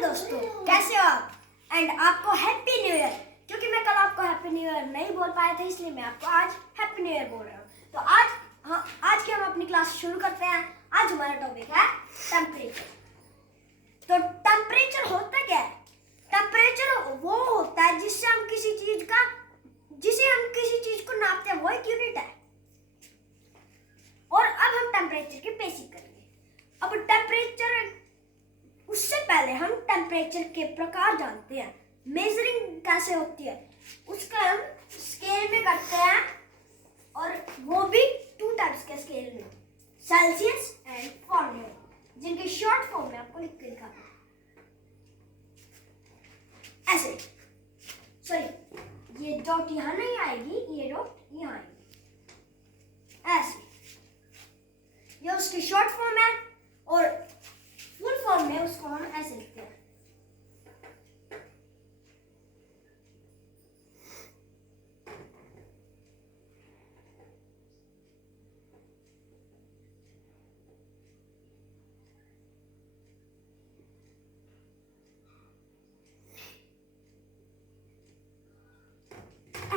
दोस्तों, कैसे हो आप? एंड आपको हैप्पी न्यू ईयर। क्योंकि मैं कल आपको हैप्पी न्यू ईयर नहीं बोल पाया था, इसलिए मैं आपको आज हैप्पी न्यू ईयर बोल रहा हूँ। तो आज की हम अपनी क्लास शुरू करते हैं। आज हमारा टॉपिक है टेम्परेचर। तो टेम्परेचर होता क्या है? टेम्परेचर वो होता है जिसे हम किसी चीज को नापते हैं, वो एक यूनिट है। और अब हम टेम्परेचर की बेसिक करेंगे। अब टेम्परेचर, उससे पहले हम टेम्परेचर के प्रकार जानते हैं। मेजरिंग कैसे होती है उसका हम स्केल में करते हैं, और वो भी 2 टाइप्स के स्केल में, सेल्सियस एंड फारेनहाइट, जिनकी शॉर्ट फॉर्म में आपको लिख के दिखाता हूं। ऐसे, सॉरी, ये डॉट यहां नहीं आएगी, ये डॉट यहां आएगी। ऐसे ये उसकी शॉर्ट फॉर्म है, और फुल फॉर्म में उसको हम ऐसे लिखते हैं।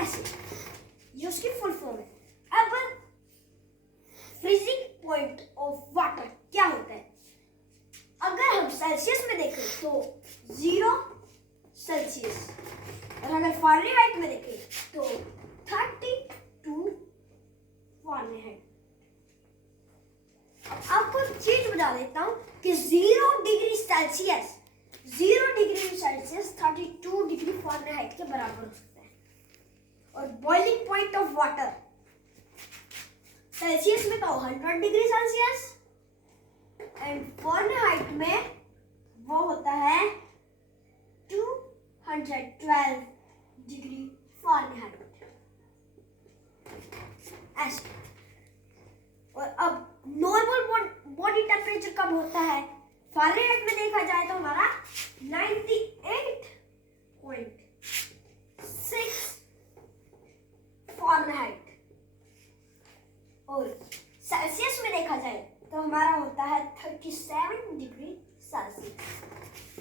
ऐसे ये उसकी फुल फॉर्म है। अब फ्रीजिंग पॉइंट ऑफ वाटर क्या होता है? अगर हम सेल्सियस में देखें तो 0 सेल्सियस, और अगर फारेनहाइट में देखें तो 32 फारेनहाइट। आपको एक चीज बता देता हूं कि 0 डिग्री सेल्सियस 32 डिग्री फारेनहाइट के बराबर हो सकता है। और boiling point of water Celsius में तो 100 डिग्री सेल्सियस, एंड फारेनहाइट में वो होता है 212 डिग्री फारेनहाइट। ऐसे। और अब नॉर्मल बॉडी टेम्परेचर कब होता है? फारेनहाइट में देखा जाए तो हमारा 98.6 फारेनहाइट, और सेल्सियस में देखा जाए तो हमारा होता है 37 डिग्री सेल्सियस।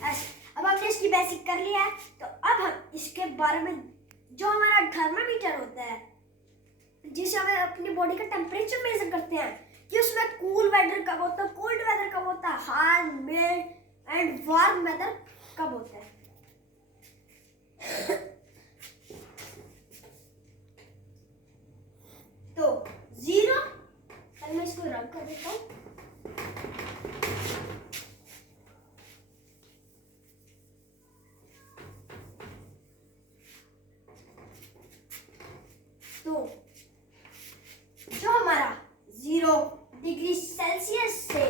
ऐसे। अब हमने इसकी बेसिक कर लिया है, तो अब हम इसके बारे में, जो हमारा थर्मामीटर होता है जिससे हमें अपनी बॉडी का टेम्परेचर मेजर करते हैं, कि उसमें कूल वेदर कब होता है, कोल्ड वेदर कब होता है, hard, mild and warm weather कब होता है। तो 0, पहले मैं इसको रब कर देता हूँ। तो जो हमारा 0 डिग्री सेल्सियस से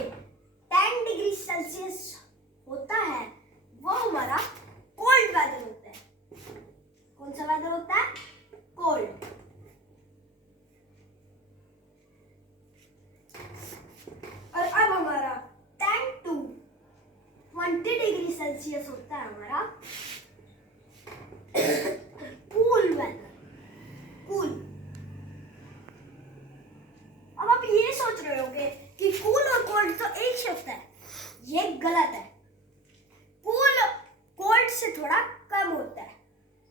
10 डिग्री सेल्सियस होता है, वो हमारा कोल्ड वेदर होता है। कौन सा वेदर होता है? कोल्ड। और अब हमारा 10 to 20 डिग्री सेल्सियस होता है हमारा कूल वेदर, कूल। अब आप ये सोच रहे होंगे कि कूल और कोल्ड तो एक ही होता है। ये गलत है। कूल कोल्ड से थोड़ा कम होता है।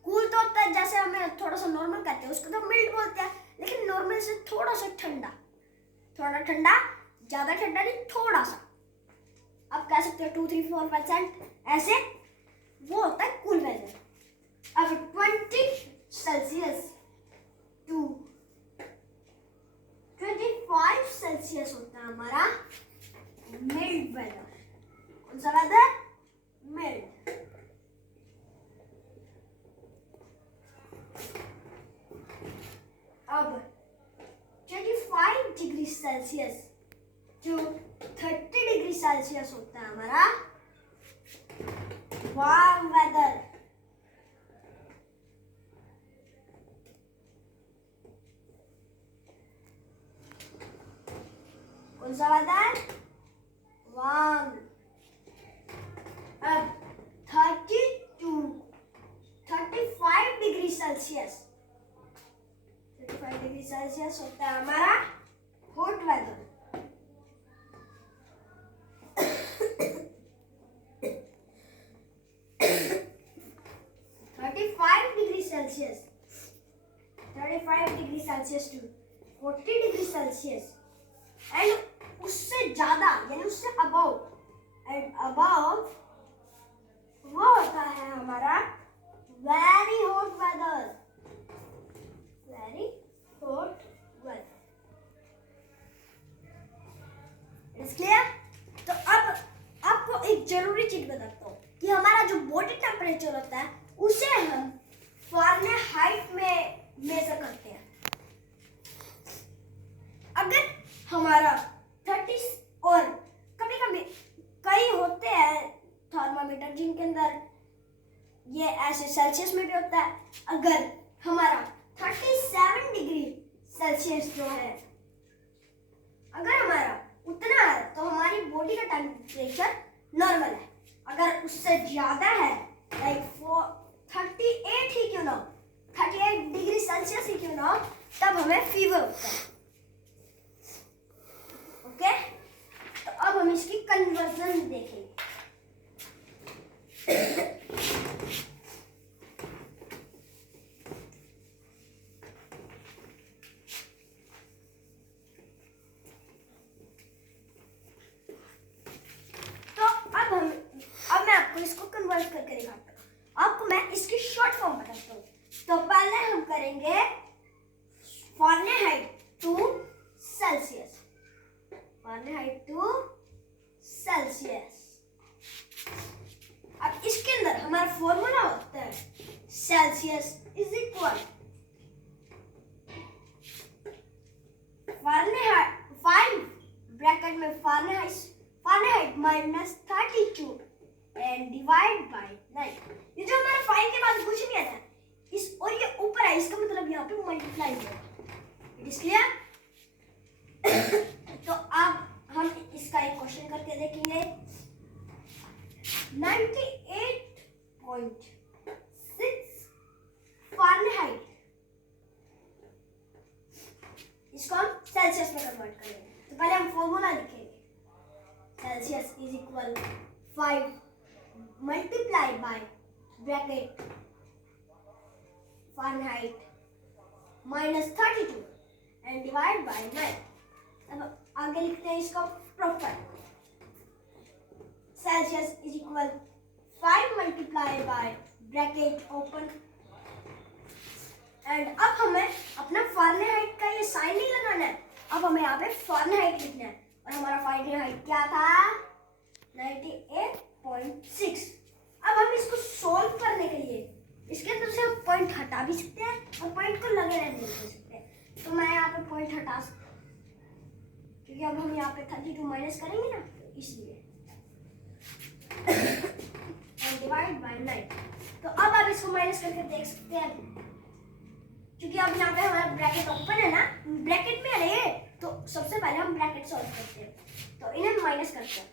कूल तो होता है, जैसे हमें थोड़ा सा नॉर्मल कहते हैं, उसको तो मिल्ड बोलते हैं, लेकिन नॉर्मल से थोड़ा सा ठंडा, थोड़ा ठंडा, ज्यादा ठंडा नहीं, थोड़ा सा। आप कह सकते हो 2-3-4%। ऐसे वो होता है कूल वेदर। अब 20 सेल्सियस टू 25 सेल्सियस होता है हमारा मिल्ड वेदर। कौन सा वेदर? मिल्ड। अब 25 degree Celsius to 30 degree Celsius होता है हमारा वार्म वेदर। कौन सा वेदर? वार्म। अब 30 to 35 degree Celsius, 35 degree Celsius होता है हमारा hot weather. Celsius to 40 degree Celsius and उससे ज़्यादा यानी उससे अबव एंड अबव वो होता है हमारा very hot weather, very hot weather. It's clear? तो अब आपको एक जरूरी चीज बताता हूँ कि हमारा जो बॉडी टेम्परेचर होता है उसे हम फ़ारेनहाइट में मेजर करते हैं। अगर हमारा 30 और कभी कभी कई होते हैं थर्मामीटर जिनके अंदर ये ऐसे सेल्सियस में भी होता है, अगर हमारा 37 डिग्री सेल्सियस जो है अगर हमारा उतना है तो हमारी बॉडी का टेम्परेचर नॉर्मल है। अगर उससे ज्यादा है लाइक 38 ही क्यों ना, 38 डिग्री सेल्सियस ही क्यों ना, तब हमें फीवर होता है। ओके, तो अब हम इसकी कन्वर्जन देखेंगे। अब मैं आपको इसको कन्वर्ट करके दिखाता हूँ। आपको मैं इसकी शॉर्ट फॉर्म बताता हूँ। तो पहले हम करेंगे Fahrenheit to Celsius, Fahrenheit to Celsius. अब इसके अंदर हमारा फॉर्मूला होता है Celsius is equal Fahrenheit 5 bracket में Fahrenheit minus 32 and divide by 9। ये जो हमारा 5 के बाद कुछ नहीं आता इस और ये ऊपर है, इसका मतलब यहाँ पे मल्टीप्लाई होगा। It is clear? तो अब हम इसका एक क्वेश्चन करके देखेंगे। 98.6 फ़ारेनहाइट, इसको हम सेल्सियस में कन्वर्ट करेंगे। तो पहले हम फॉर्मूला लिखेंगे Celsius is equal 5 multiply by bracket Fahrenheit minus 32 and divide by 9। अब आगे लिखते हैं इसका proper Celsius is equal 5 multiply by bracket open and अब हमें अपना फ़ारेनहाइट का ये साइन नहीं लगाना है, अब हमें यहाँ पे फ़ारेनहाइट लिखना है और हमारा फ़ारेनहाइट क्या था 98.6। अब हम इसको सॉल्व करने के लिए इसके अंदर से हम पॉइंट हटा भी सकते हैं और पॉइंट को लगे रहने दे सकते हैं। तो मैं यहाँ पे पॉइंट हटा सकता हूँ क्योंकि अब हम यहाँ पे 32 माइनस करेंगे ना, तो इसलिए डिवाइड बाय 9। तो अब आप इसको माइनस करके देख सकते हैं क्योंकि अब यहाँ पे हमारा ब्रैकेट ओपन है ना, ब्रैकेट में है ये, तो सबसे पहले हम ब्रैकेट सॉल्व करते हैं। तो इन्हें माइनस करते हैं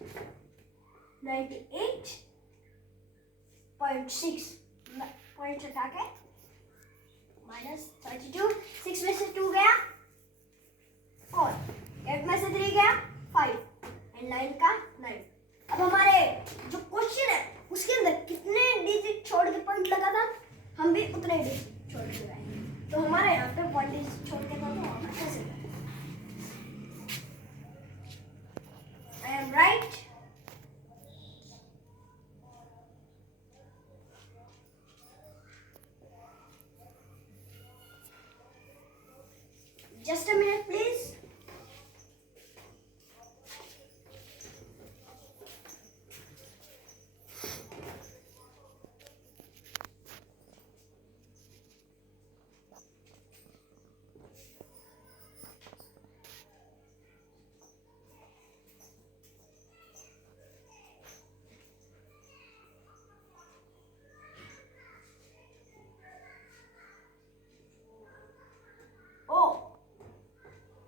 98.6 पॉइंट हटा के माइनस 32, 6 में से 2 गया 4, 8 में से 3 गया 5 एंड 9 का 9। अब हमारे जो क्वेश्चन है उसके अंदर कितने डिजिट छोड़ के पॉइंट लगा था, हम भी उतने डिजिट छोड़ के लगाएंगे। तो हमारे यहाँ पे 1 डिजिट छोड़ के था तो हम कैसे करें? I am right? Just a minute, please.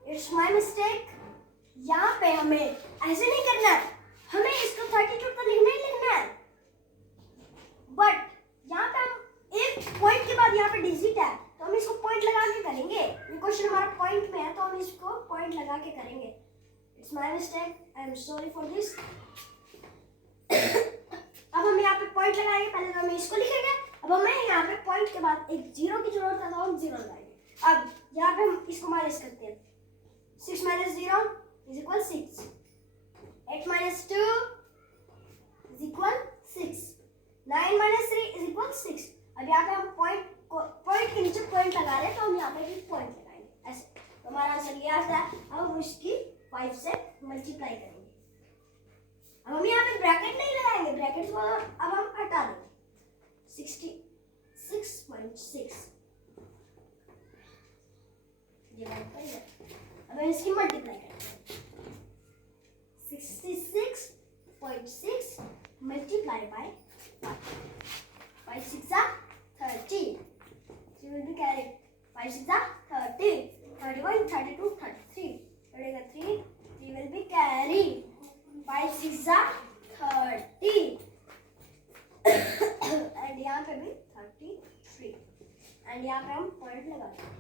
It's my mistake. यहाँ पे हमें ऐसे नहीं करना है, हमें इसको 32 तो लिखना ही लिखना है, बट यहाँ पे हम एक पॉइंट के बाद यहाँ पे डिजिट है तो हम इसको पॉइंट लगा के करेंगे। ये क्वेश्चन हमारा पॉइंट में है तो हम इसको पॉइंट लगा के करेंगे। It's my mistake, I am sorry for this. अब हम यहाँ पे पॉइंट लगाएंगे, पहले तो हम इसको लिखेंगे, अब हमें यहाँ पे पॉइंट के बाद एक जीरो की जरूरत है तो हम जीरो लगाएंगे। अब यहाँ पे हम इसको माइनस करते हैं। 6 minus 0 is equal 6. 8 minus 2 is equal 6. 9 minus 3 is equal 6. अब यहाँ पे हम पॉइंट के नीचे पॉइंट लगा रहे हैं, तो हम यहाँ पे भी पॉइंट लगाएंगे ऐसे। तो हमारा आंसर ये आता है। अब हम उसकी 5 से मल्टीप्लाई करेंगे। अब हम यहाँ पे ब्रैकेट नहीं लगाएंगे, ब्रैकेट को अब हम हटा देंगे। 66.6 डिवाइड कर दिया। अब हम इसकी मल्टीप्लाई करेंगे। 66.6 multiply by 5 6 are 30. So we will be carrying 5 6 are 30. 31, 32, 33. 3 will be carrying 5 6 are 30. And यहाँ पे भी 33. And यहाँ पे हम पॉइंट लगाते हैं।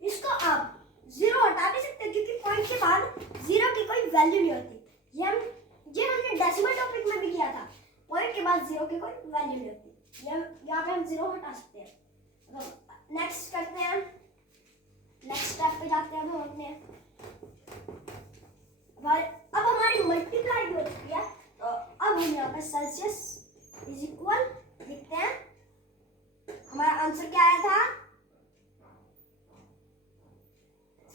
इसको आप 0 हटा भी सकते हैं, क्योंकि पॉइंट के बाद 0 की कोई वैल्यू नहीं होती। ये हमने डेसिमल टॉपिक में भी किया था। पॉइंट के बाद 0 की कोई वैल्यू नहीं होती। यहाँ पे हम 0 हटा सकते हैं। नेक्स्ट करते हैं, नेक्स्ट स्टेप पे जाते हैं हम अपने। अब हमारी मल्टीप्लाई हो चुकी है, तो अब हम यहाँ पे सेल्सियस इज इक्वल लिखते हैं। हमारा आंसर क्या आया था?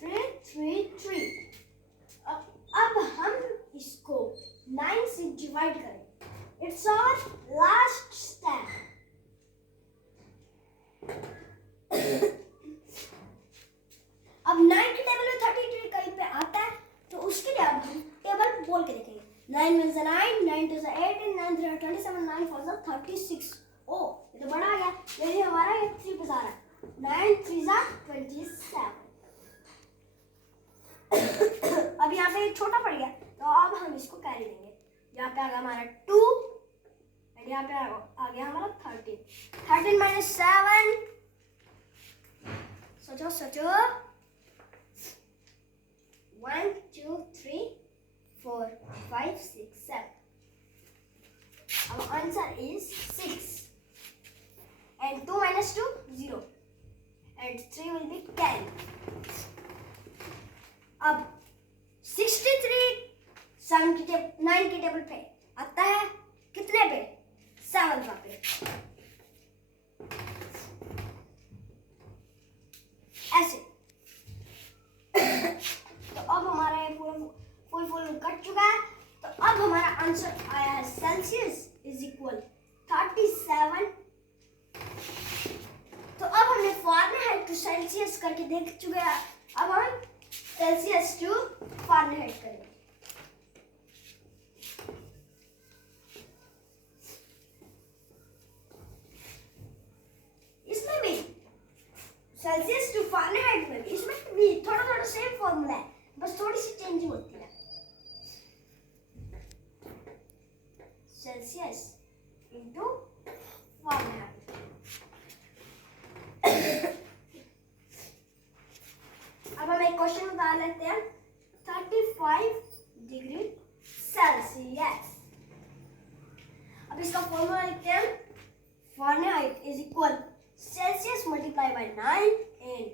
333। अब हम इसको 9 से डिवाइड करें। It's our last step. अब 9 की टेबल में 33 कहीं पे आता है, तो उसके लिए अब हम टेबल बोल के देखेंगे। 9 1 9, 9 2 18, 9 3 27, 9 4 36। ओ, ये तो बड़ा आ गया, लेकिन हमारा ये 3 पे जा रहा है। 9 3 27। अब यहाँ पे छोटा पड़ गया, तो अब हम इसको कैरी देंगे। यहाँ पे आ गया हमारा 2, और यहाँ पे आ गया हमारा 13। 13 minus 7, सोचो 1 2 3 4 5 6 7। Our answer is 6. And 2 minus 2 0, and 3 will be 10. अब 63 9 की टेबल पे आता है कितने पे? 7 का पे। ऐसे। तो अब हमारा ये फुल कट चुका है। तो अब हमारा आंसर आया है सेल्सियस इज इक्वल 37। तो अब हमने फ़ारेनहाइट टू सेल्सियस करके देख चुके हैं। अब हम सेल्सियस टू फ़ारेनहाइट करेंगे। इसमें भी सेल्सियस टू फ़ारेनहाइट में भी, इसमें भी थोड़ा सेम फॉर्मूला है, बस थोड़ी सी चेंजिंग होती है। Celsius into Fahrenheit. अब हम एक क्वेश्चन बता लेते हैं। 35 डिग्री सेल्सियस। अब इसका फॉर्मूला लिखते हैं। Fahrenheit is equal Celsius multiply by 9 and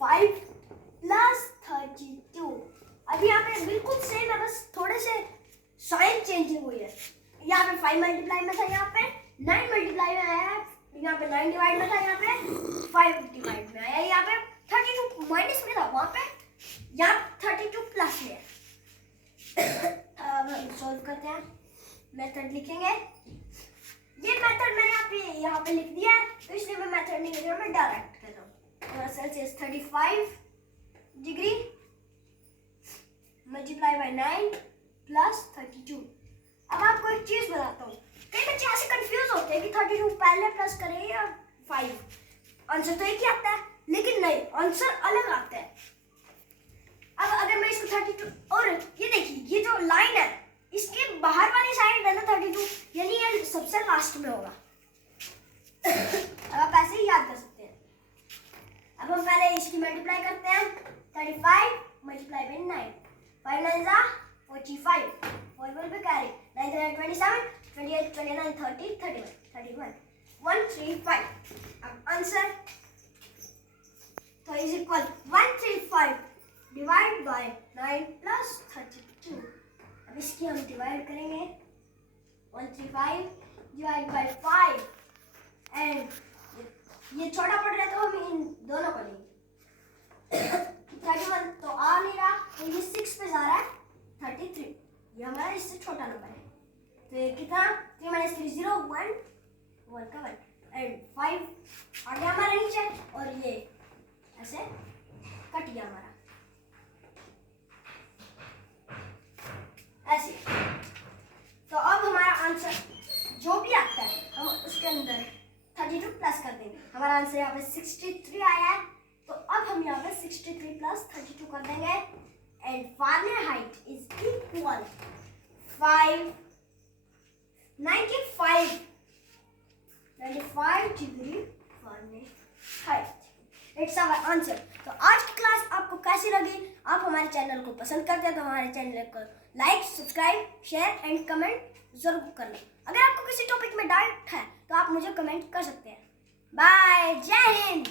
5 plus 32। अब यहाँ पे बिल्कुल सेम है, बस थोड़े से साइन चेंजिंग हुई है। यहाँ पे 5 मल्टीप्लाई में था, यहाँ पे 9 मल्टीप्लाई में आया है। यहाँ पे 9 डिवाइड में था, यहाँ पे 5 डिवाइड में आया। यहाँ पे 32 माइनस में था, वहाँ पे यहाँ 32 प्लस में है। अब हम सॉल्व करते हैं। मेथड लिखेंगे। ये मेथड मैंने यहाँ पे लिख दिया है, तो इसलिए मैं मेथड नहीं लिख रहा, मैं डायरेक्ट कर रहा हूँ। Celsius 35 degree multiply by 9 plus 32। अब आपको एक चीज बताता हूँ। कई बच्चे ऐसे कंफ्यूज होते हैं कि 32 पहले प्लस करें या 5। आंसर तो एक ही आता है, लेकिन नहीं, आंसर अलग आता है। अब अगर मैं इसको 32, और ये देखिए, ये जो लाइन है इसके बाहर वाली साइड है ना 32, यानी ये सबसे लास्ट में होगा। अब आप ऐसे ही याद कर सकते हैं। अब हम पहले इसकी मल्टीप्लाई करते हैं। 35 multiply by 9, 5 9 45, 4 will be carried, 9 27, 28 29 30 31, 135. अब आंसर तो is equal 135 divide by 9 plus 32. अब इसकी हम डिवाइड करेंगे 135 डिवाइड बाय 5 एंड ये छोटा पड़ रहा है तो हम इन दोनों को लेंगे. 31 तो आ नहीं रहा तो ये 6 पे जा रहा है 33. ये हमारा इससे छोटा नंबर है तो ये कितना 3 - 3 0 1 1 का 1 एंड 5 आ गया हमारा नीचे और ये ऐसे कट गया हमारा ऐसे. तो अब हमारा आंसर जो भी आता है हम उसके अंदर 32 प्लस कर देंगे. हमारा आंसर यहाँ पे 63 आया है तो अब हम यहाँ पे 63 प्लस 32 कर देंगे and Fahrenheit is equal 95 degree Fahrenheit. It's our answer. तो आज की क्लास आपको कैसी लगी? आप हमारे चैनल को पसंद करते हैं तो हमारे चैनल को like, subscribe, share and comment जरूर कर लें. अगर आपको किसी टॉपिक में डाउट है तो आप मुझे कमेंट कर सकते हैं. बाय. जय हिंद.